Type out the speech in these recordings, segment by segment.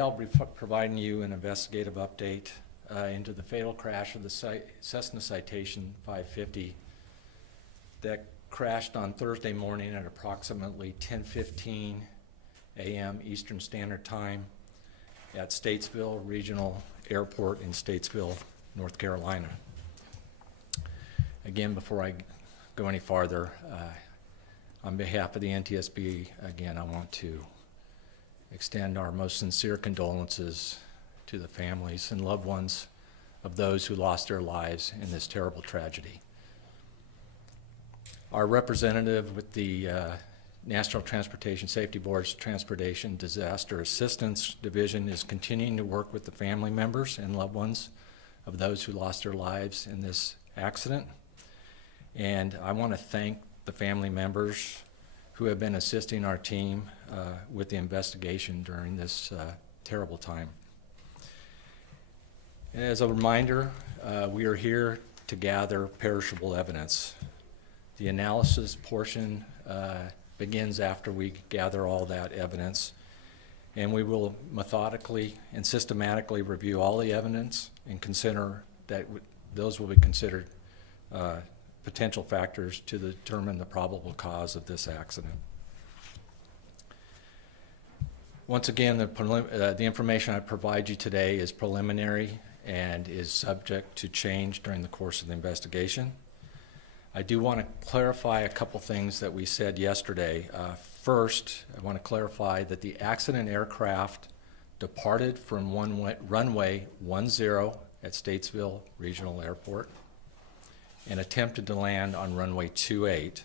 I'll be providing you an investigative update into the fatal crash of the Cessna Citation 550 that crashed on Thursday morning at approximately 10:15 a.m. Eastern Standard Time at Statesville Regional Airport in Statesville, North Carolina. Again, before I go any farther, on behalf of the NTSB, again, I want to extend our most sincere condolences to the families and loved ones of those who lost their lives in this terrible tragedy. Our representative with the National Transportation Safety Board's Transportation Disaster Assistance Division is continuing to work with the family members and loved ones of those who lost their lives in this accident. And I want to thank the family members who have been assisting our team with the investigation during this terrible time. And as a reminder, we are here to gather perishable evidence. The analysis portion begins after we gather all that evidence, and we will methodically and systematically review all the evidence and consider that those will be considered potential factors to determine the probable cause of this accident. Once again, the information I provide you today is preliminary and is subject to change during the course of the investigation. I do want to clarify a couple things that we said yesterday. First, I want to clarify that the accident aircraft departed from runway 10 at Statesville Regional Airport and attempted to land on runway 28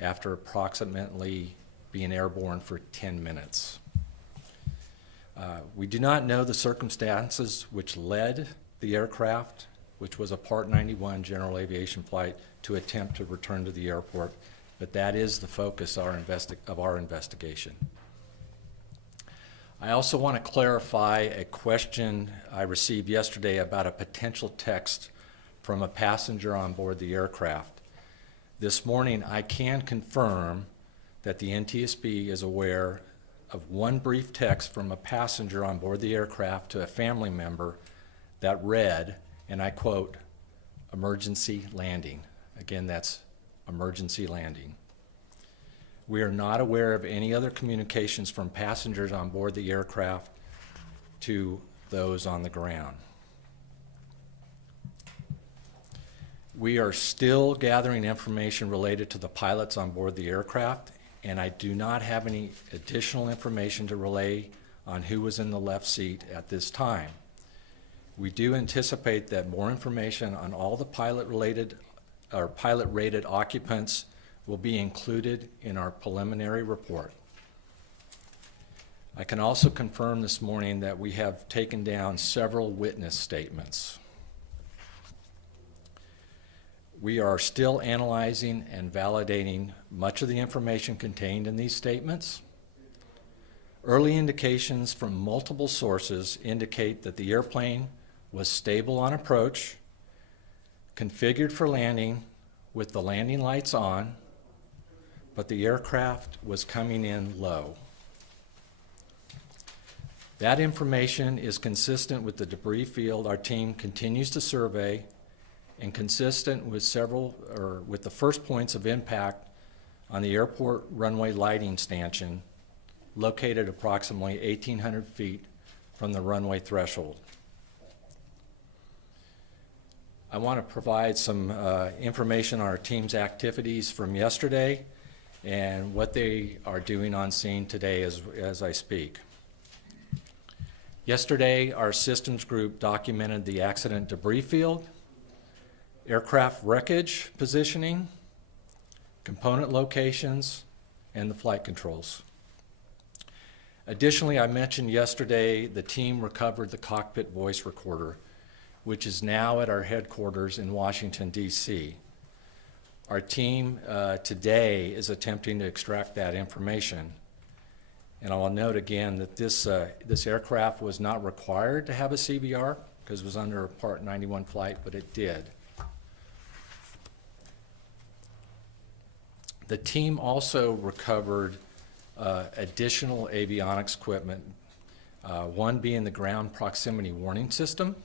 after approximately being airborne for 10 minutes. We do not know the circumstances which led the aircraft, which was a Part 91 general aviation flight, to attempt to return to the airport, but that is the focus of our investigation. I also want to clarify a question I received yesterday about a potential text from a passenger on board the aircraft. This morning, I can confirm that the NTSB is aware of one brief text from a passenger on board the aircraft to a family member that read, and I quote, "emergency landing." Again, that's emergency landing. We are not aware of any other communications from passengers on board the aircraft to those on the ground. We are still gathering information related to the pilots on board the aircraft, and I do not have any additional information to relay on who was in the left seat at this time. We do anticipate that more information on all the pilot-rated occupants will be included in our preliminary report. I can also confirm this morning that we have taken down several witness statements. We are still analyzing and validating much of the information contained in these statements. Early indications from multiple sources indicate that the airplane was stable on approach, configured for landing with the landing lights on, but the aircraft was coming in low. That information is consistent with the debris field our team continues to survey and consistent with with the first points of impact on the airport runway lighting stanchion located approximately 1,800 feet from the runway threshold. I want to provide some information on our team's activities from yesterday and what they are doing on scene today as I speak. Yesterday, our systems group documented the accident debris field, aircraft wreckage positioning, component locations, and the flight controls. Additionally, I mentioned yesterday the team recovered the cockpit voice recorder, which is now at our headquarters in Washington, D.C. Our team today is attempting to extract that information. And I will note again that this aircraft was not required to have a CVR because it was under a Part 91 flight, but it did. The team also recovered additional avionics equipment One being the ground proximity warning system,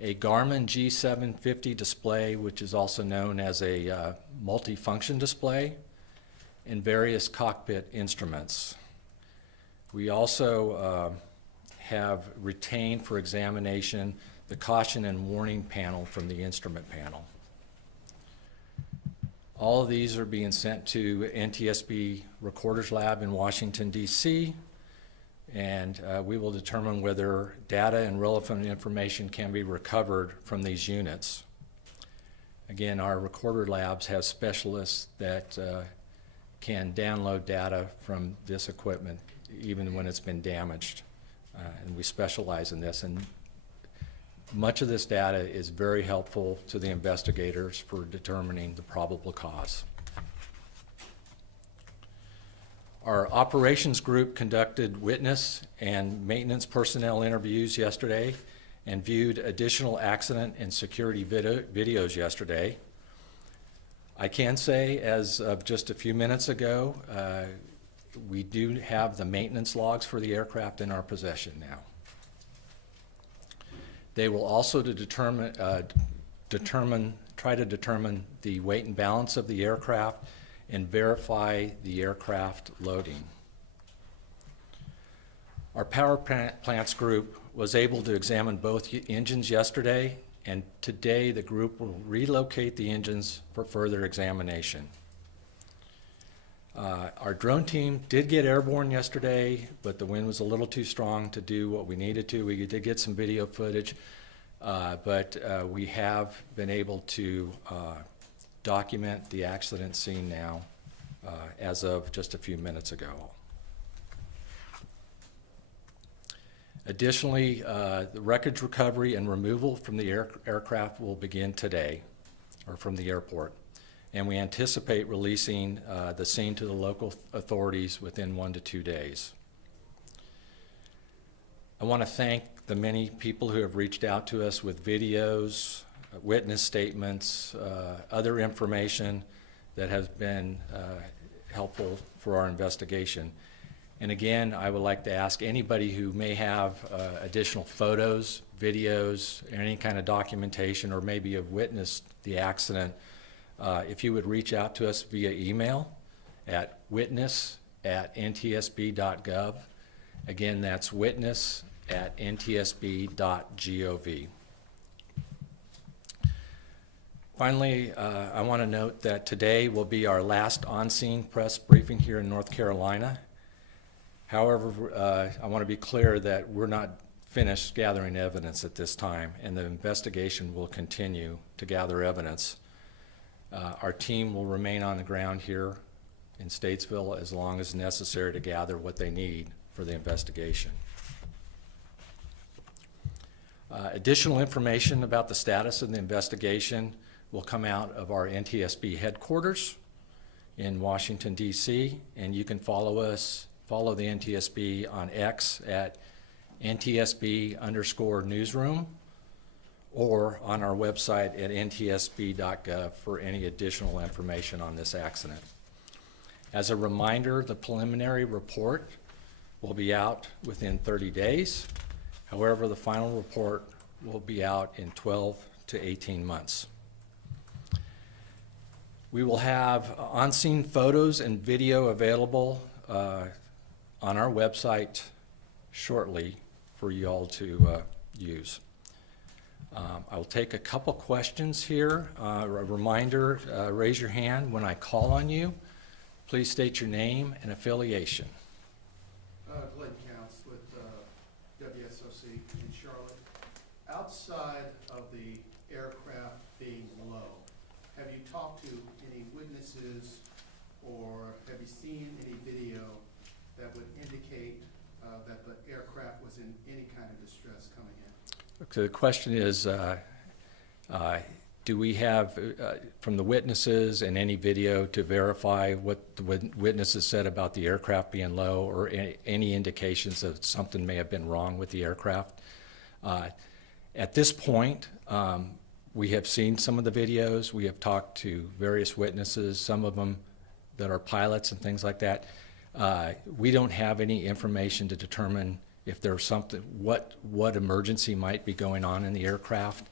a Garmin G750 display, which is also known as a multi-function display, and various cockpit instruments. We also have retained for examination the caution and warning panel from the instrument panel. All of these are being sent to NTSB Recorder's Lab in Washington, D.C., and we will determine whether data and relevant information can be recovered from these units. Again, our recorder labs have specialists that can download data from this equipment even when it's been damaged, and we specialize in this. And much of this data is very helpful to the investigators for determining the probable cause. Our operations group conducted witness and maintenance personnel interviews yesterday and viewed additional accident and security videos yesterday. I can say, as of just a few minutes ago, we do have the maintenance logs for the aircraft in our possession now. They will also try to determine the weight and balance of the aircraft and verify the aircraft loading. Our power plants group was able to examine both engines yesterday, and today the group will relocate the engines for further examination. Our drone team did get airborne yesterday, but the wind was a little too strong to do what we needed to. We did get some video footage, but we have been able to document the accident scene now as of just a few minutes ago. Additionally, the wreckage recovery and removal from the aircraft will begin today, or from the airport, and we anticipate releasing the scene to the local authorities within 1 to 2 days. I want to thank the many people who have reached out to us with videos, witness statements, other information that has been helpful for our investigation. And again, I would like to ask anybody who may have additional photos, videos, or any kind of documentation, or maybe have witnessed the accident, if you would reach out to us via email at witness@ntsb.gov. Again, that's witness@ntsb.gov. Finally, I want to note that today will be our last on-scene press briefing here in North Carolina. However, I want to be clear that we're not finished gathering evidence at this time, and the investigation will continue to gather evidence. Our team will remain on the ground here in Statesville as long as necessary to gather what they need for the investigation. Additional information about the status of the investigation will come out of our NTSB headquarters in Washington, D.C., and you can follow the NTSB on X at NTSB_newsroom, or on our website at ntsb.gov for any additional information on this accident. As a reminder, the preliminary report will be out within 30 days. However, the final report will be out in 12 to 18 months. We will have on-scene photos and video available on our website shortly for you all to use. I will take a couple questions here. A reminder, raise your hand when I call on you. Please state your name and affiliation. Glenn Counts with WSOC in Charlotte. Outside of the aircraft being low, have you talked to any witnesses or have you seen any video that would indicate that the aircraft was in any kind of distress coming in? Okay, the question is, do we have, from the witnesses and any video, to verify what the witnesses said about the aircraft being low, or any indications that something may have been wrong with the aircraft? At this point, we have seen some of the videos. We have talked to various witnesses, some of them that are pilots and things like that. We don't have any information to determine if there's something, what emergency might be going on in the aircraft.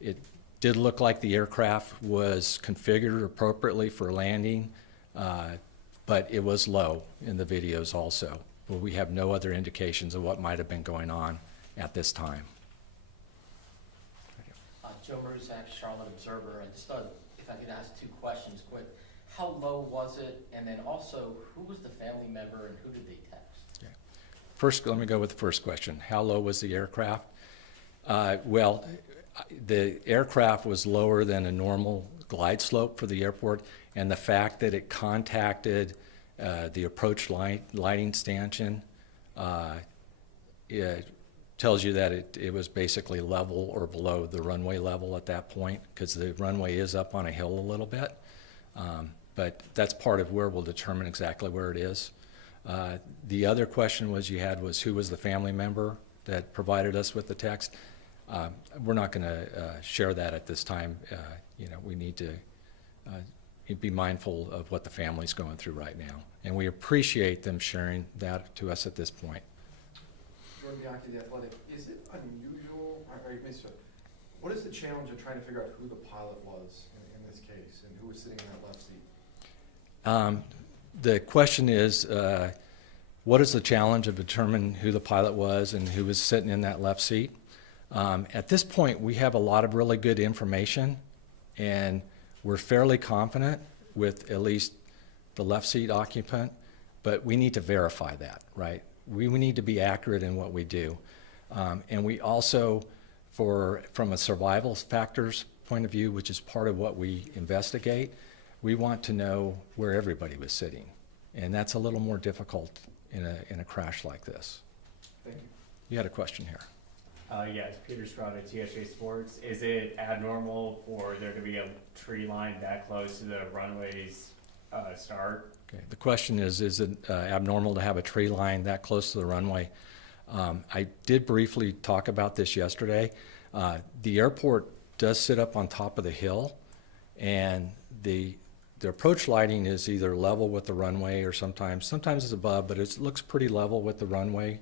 It did look like the aircraft was configured appropriately for landing, but it was low in the videos also. But we have no other indications of what might have been going on at this time. Joe Maruzak, Charlotte Observer, and just if I could ask two questions quick. How low was it? And then also, who was the family member and who did they text? Okay. First, let me go with the first question. How low was the aircraft? Well, the aircraft was lower than a normal glide slope for the airport, and the fact that it contacted the approach lighting stanchion, it tells you that it was basically level or below the runway level at that point, because the runway is up on a hill a little bit. But that's part of where we'll determine exactly where it is. The other question you had was who was the family member that provided us with the text? We're not going to share that at this time. We need to be mindful of what the family's going through right now. And we appreciate them sharing that to us at this point. Going back to the athletic, is it unusual, what is the challenge of trying to figure out who the pilot was in this case and who was sitting in that left seat? The question is, what is the challenge of determining who the pilot was and who was sitting in that left seat? At this point, we have a lot of really good information, and we're fairly confident with at least the left seat occupant, but we need to verify that, right? We need to be accurate in what we do. And we also, from a survival factors point of view, which is part of what we investigate, we want to know where everybody was sitting. And that's a little more difficult in a crash like this. Thank you. You had a question here. Yeah, it's Peter Stroud at TSA Sports. Is it abnormal for there to be a tree line that close to the runway's start? Okay. The question is it abnormal to have a tree line that close to the runway? I did briefly talk about this yesterday. The airport does sit up on top of the hill, and the approach lighting is either level with the runway or sometimes it's above, but it looks pretty level with the runway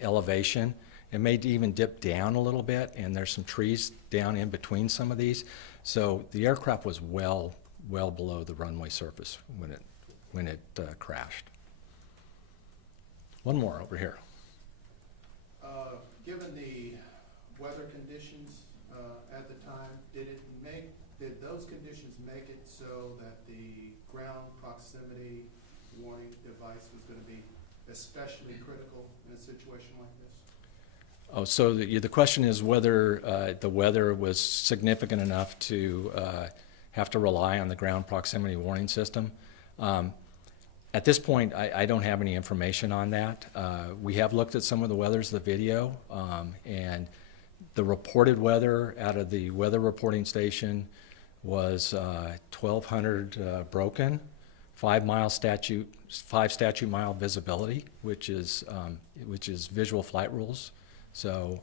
elevation. It may even dip down a little bit, and there's some trees down in between some of these. So the aircraft was well below the runway surface when it crashed. One more over here. Given the weather conditions at the time, did those conditions make it so that the ground proximity warning device was going to be especially critical in a situation like this? Oh, so the question is whether the weather was significant enough to have to rely on the ground proximity warning system. At this point, I don't have any information on that. We have looked at some of the weathers, the video, and the reported weather out of the weather reporting station was 1,200 broken, 5 statute mile visibility, which is visual flight rules. So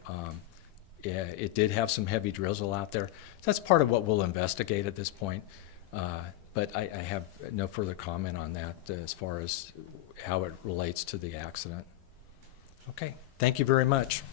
it did have some heavy drizzle out there. So that's part of what we'll investigate at this point. But I have no further comment on that as far as how it relates to the accident. Okay, thank you very much.